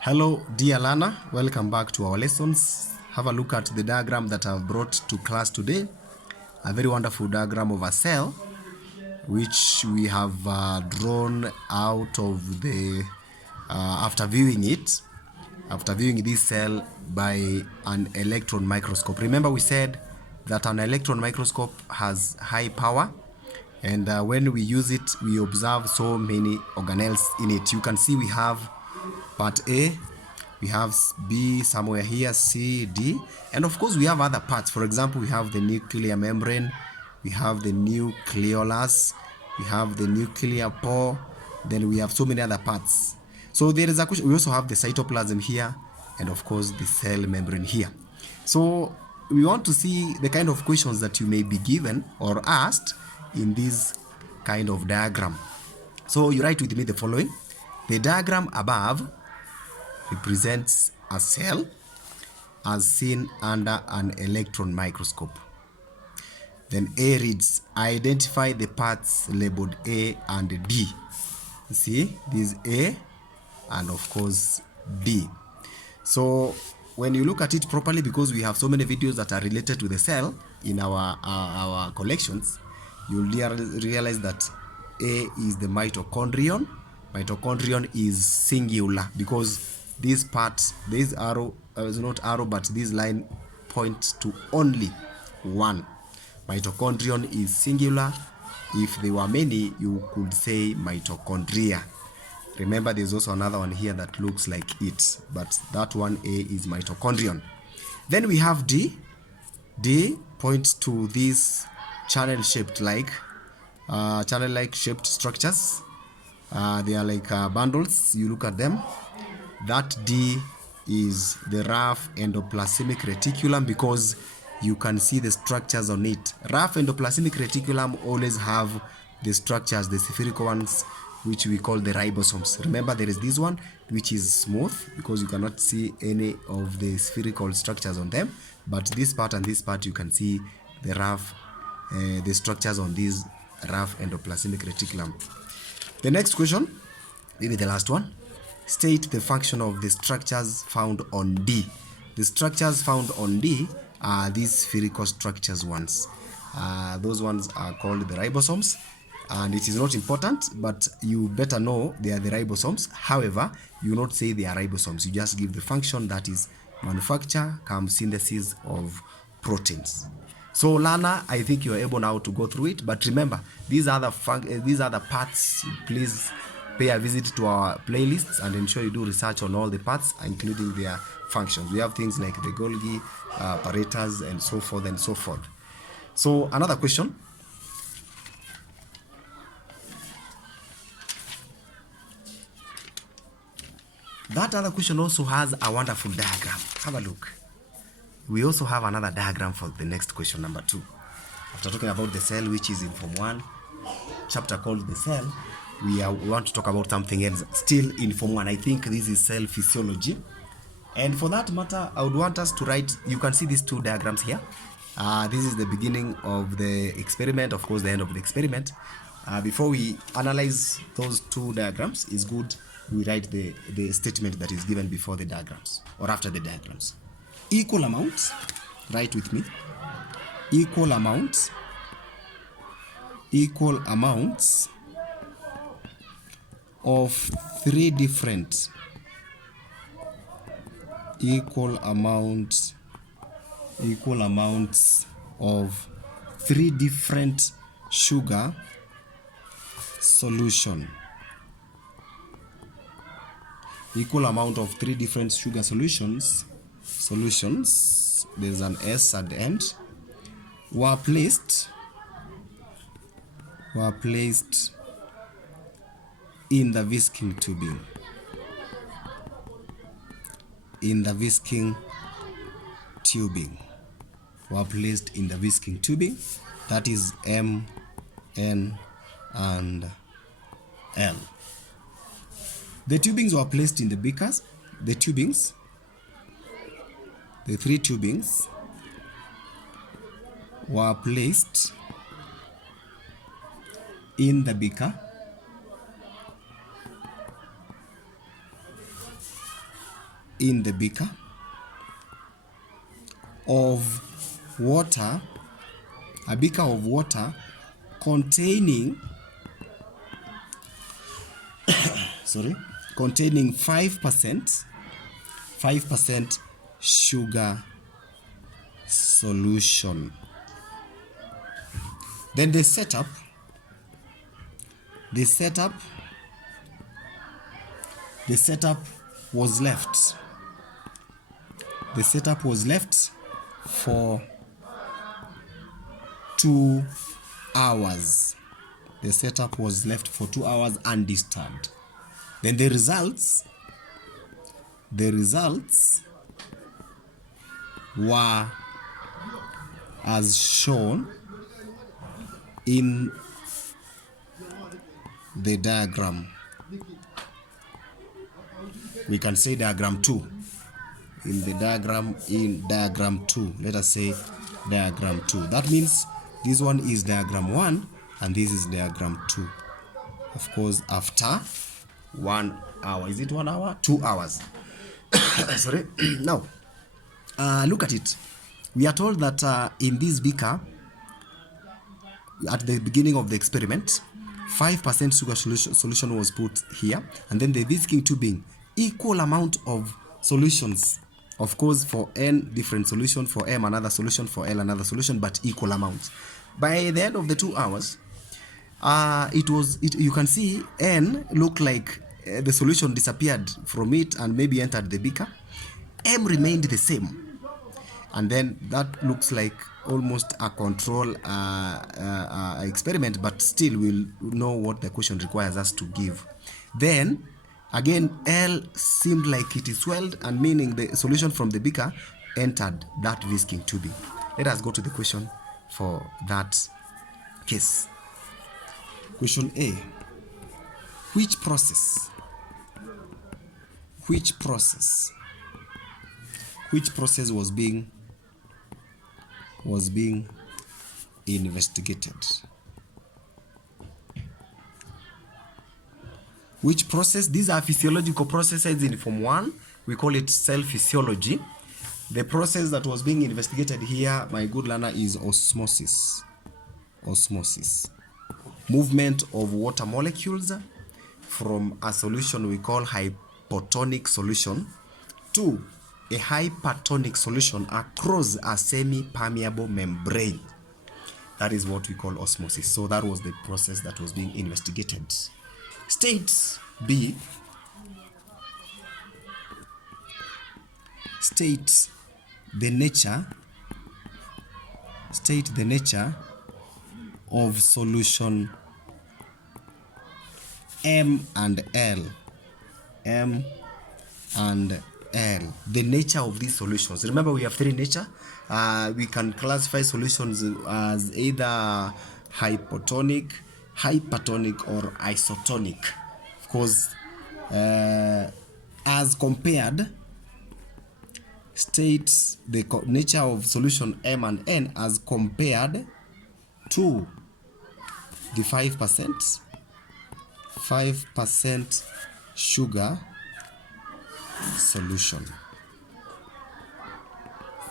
Hello dear learner, welcome back to our lessons. Have a look at the diagram that I've brought to class today. A very wonderful diagram of a cell which we have drawn out of the after viewing this cell by an electron microscope. Remember we said that an electron microscope has high power, and when we use it we observe so many organelles in it. You can see we have part A, we have B somewhere here, C, D, and of course we have other parts. For example, we have the nuclear membrane, we have the nucleolus, we have the nuclear pore, then we have so many other parts. So there is a question. We also have the cytoplasm here, and of course the cell membrane here. So we want to see the kind of questions that you may be given or asked in this kind of diagram. So you write with me the following. The diagram above represents a cell as seen under an electron microscope. Then A reads, identify the parts labeled A and D. You see, this A and of course D. So when you look at it properly, because we have so many videos that are related to the cell in our collections, you'll realize that A is the mitochondrion. Mitochondrion is singular because this part, this arrow is not arrow, but this line points to only one. Mitochondrion is singular. If there were many, you could say mitochondria. Remember, there's also another one here that looks like it, but that one A is mitochondrion. Then we have D. D points to these channel-shaped shaped structures. They are like bundles. You look at them. That D is the rough endoplasmic reticulum because you can see the structures on it. Rough endoplasmic reticulum always have the structures, the spherical ones, which we call the ribosomes. Remember, there is this one which is smooth because you cannot see any of the spherical structures on them, but this part and this part you can see the rough the structures on this rough endoplasmic reticulum. The next question, maybe the last one, state the function of the structures found on D. The structures found on D are these spherical structures ones. Those ones are called the ribosomes, and it is not important, but you better know they are the ribosomes. However, you not say they are ribosomes. You just give the function, that is manufacture, synthesis of proteins. So learner, I think you are able now to go through it, but remember, these are the parts. Please pay a visit to our playlists and ensure you do research on all the parts, including their functions. We have things like the Golgi apparatus and so forth and so forth. So another question. That other question also has a wonderful diagram. Have a look. We also have another diagram for the next question, number 2. After talking about the cell, which is in Form 1, chapter called the cell, we want to talk about something else still in Form 1. I think this is cell physiology. And for that matter, I would want us to write, you can see these 2 diagrams here. This is the beginning of the experiment, of course the end of the experiment. Before we analyze those 2 diagrams, it's good we write the statement that is given before the diagrams or after the diagrams. Equal amounts, write with me, equal amounts of 3 different equal amounts of 3 different sugar solution. Equal amount of 3 different sugar solutions, there's an S at the end, were placed in the whisking tubing. Were placed in the whisking tubing. That is M, N, and L. The tubings were placed in the beakers. The 3 tubings were placed in the beaker in the beaker of water, a beaker of water containing containing 5% sugar solution. Then the setup was left. The setup was left for 2 hours. The setup was left for 2 hours undisturbed. Then the results were as shown in the diagram. We can say diagram 2. In diagram 2, let us say diagram 2. That means this one is diagram 1 and this is diagram 2. Of course, after 1 hour. Is it 1 hour? 2 hours. Sorry. Now, look at it. We are told that in this beaker, at the beginning of the experiment, 5% sugar solution was put here, and then the whisking tubing, equal amount of solutions. Of course, for N, different solution, for M, another solution, for L, another solution, but equal amounts. By the end of the 2 hours, you can see N looked like the solution disappeared from it and maybe entered the beaker. M remained the same. And then that looks like almost a control experiment, but still we'll know what the question requires us to give. Then again, L seemed like it is swelled, and meaning the solution from the beaker entered that whisking tubing. Let us go to the question for that case. Question A. Which process was being investigated? Which process? These are physiological processes in Form 1. We call it cell physiology. The process that was being investigated here, my good learner, is osmosis. Movement of water molecules from a solution we call hypotonic solution to a hypertonic solution across a semi-permeable membrane. That is what we call osmosis. So that was the process that was being investigated. State B state the nature of solution M and L. The nature of these solutions. Remember, we have 3 nature. We can classify solutions as either hypotonic, hypertonic, or isotonic. Of course, as compared, states the nature of solution M and N as compared to the 5% sugar solution.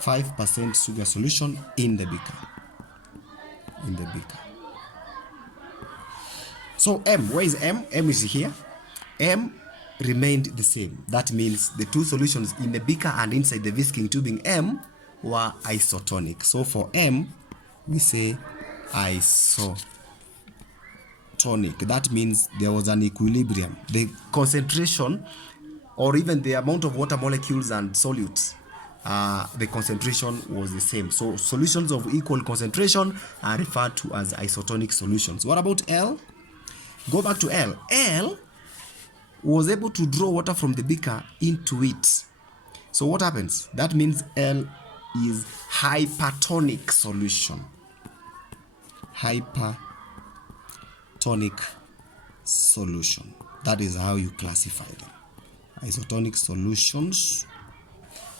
5% sugar solution in the beaker. So M, where is M? M is here. M remained the same. That means the 2 solutions in the beaker and inside the whisking tubing M were isotonic. So for M, we say isotonic. That means there was an equilibrium. The concentration, or even the amount of water molecules and solutes, the concentration was the same. So solutions of equal concentration are referred to as isotonic solutions. What about L? Go back to L. L was able to draw water from the beaker into it. So what happens? That means L is hypertonic solution. Hypertonic solution. That is how you classify them. Isotonic solutions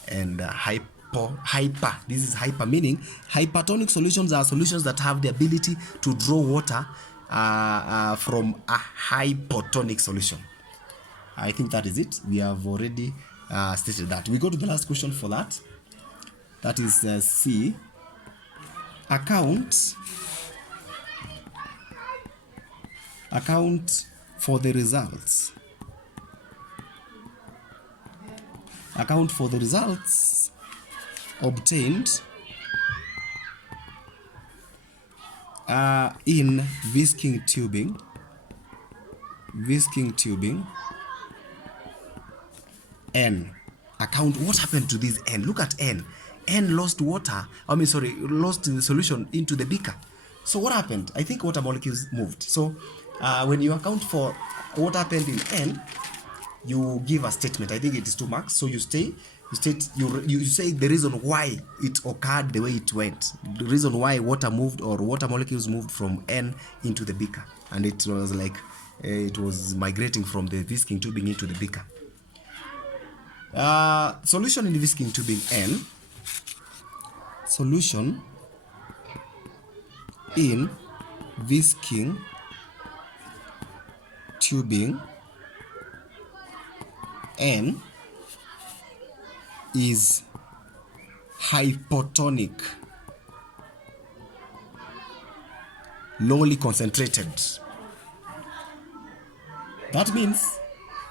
and hyper. This is hyper, meaning hypertonic solutions are solutions that have the ability to draw water from a hypotonic solution. I think that is it. We have already stated that. We go to the last question for that. That is C. Account for the results. Account for the results obtained in whisking tubing. N. Account what happened to this N. Look at N. N lost water. Lost the solution into the beaker. So what happened? I think water molecules moved. So when you account for what happened in N, you give a statement. I think it is 2 marks. So you say the reason why it occurred the way it went. The reason why water moved or water molecules moved from N into the beaker. And it was like it was migrating from the whisking tubing into the beaker. Solution in whisking tubing N. Solution in whisking tubing N is hypotonic, lowly concentrated. That means,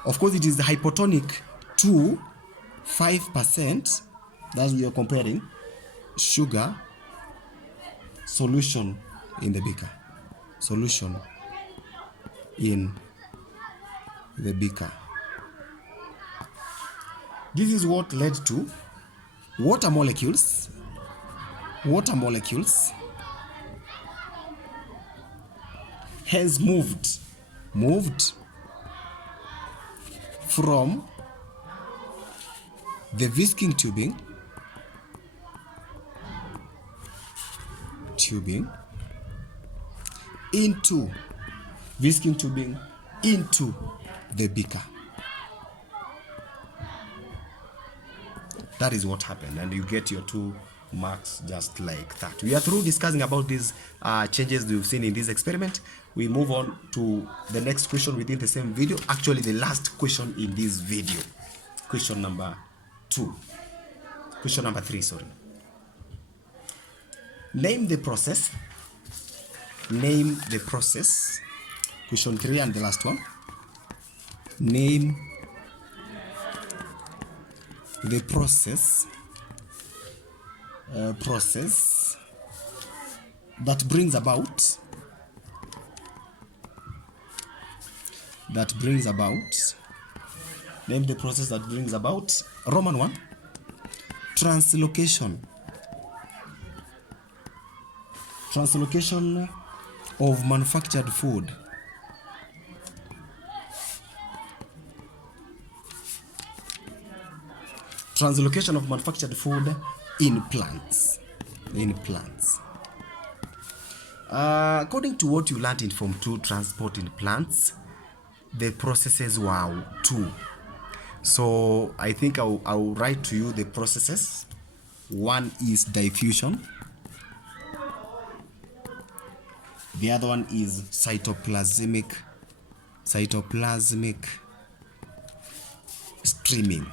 of course, it is hypotonic to 5%. That's we are comparing sugar solution in the beaker. Solution in the beaker. This is what led to water molecules has moved from the whisking tubing into whisking tubing into the beaker. That is what happened, and you get your 2 marks just like that. We are through discussing about these changes we've seen in this experiment. We move on to the next question within the same video. Actually, the last question in this video. Question number 3, sorry. Name the process. Question 3 and the last one. Name the process that brings about name the process that brings about Roman 1 translocation of manufactured food. Translocation of manufactured food in plants. According to what you learned in Form 2, transport in plants, the processes were 2. So I think I'll write to you the processes. One is diffusion. The other one is cytoplasmic streaming.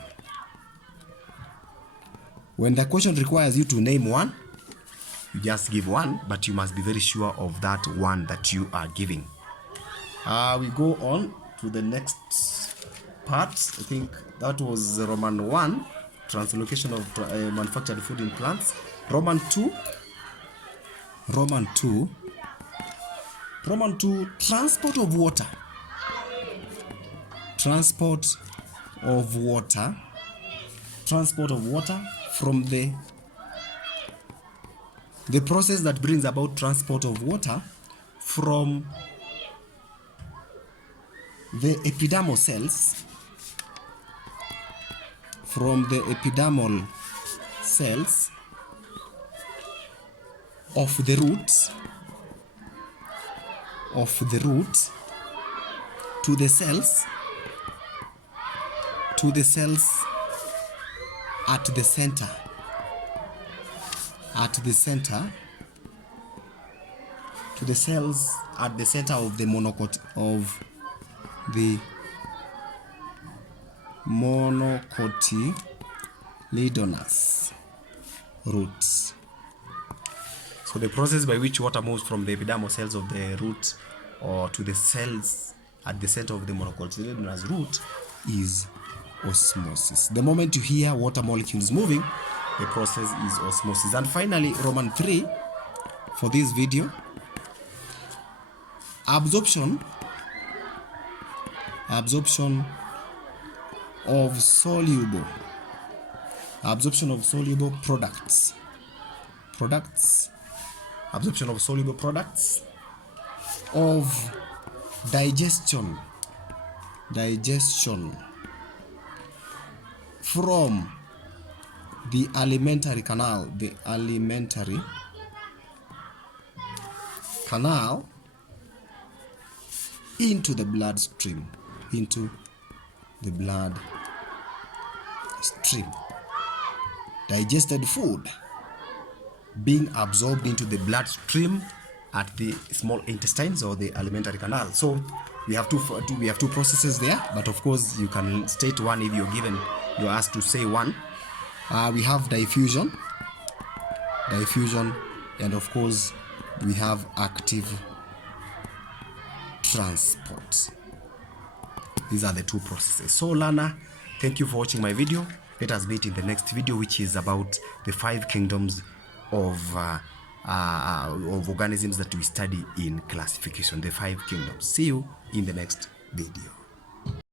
When the question requires you to name one, you just give one, but you must be very sure of that one that you are giving. We go on to the next part. I think that was Roman 1, translocation of manufactured food in plants. Roman 2, transport of water. Transport of water from the process that brings about transport of water from the epidermal cells, of the roots to the cells at the center to the cells at the center of the monocotyledonous roots. So the process by which water moves from the epidermal cells of the root or to the cells at the center of the monocotyledonous root is osmosis. The moment you hear water molecules moving, the process is osmosis. And finally, Roman 3 for this video, absorption of soluble products, absorption of soluble products of digestion from the alimentary canal, into the bloodstream, digested food being absorbed into the bloodstream at the small intestines or the alimentary canal. So we have two processes there, but of course you can state one if you're asked to say one. We have diffusion, and of course we have active transport. These are the two processes. So learner, thank you for watching my video. Let us meet in the next video, which is about the 5 kingdoms of organisms that we study in classification, the 5 kingdoms. See you in the next video.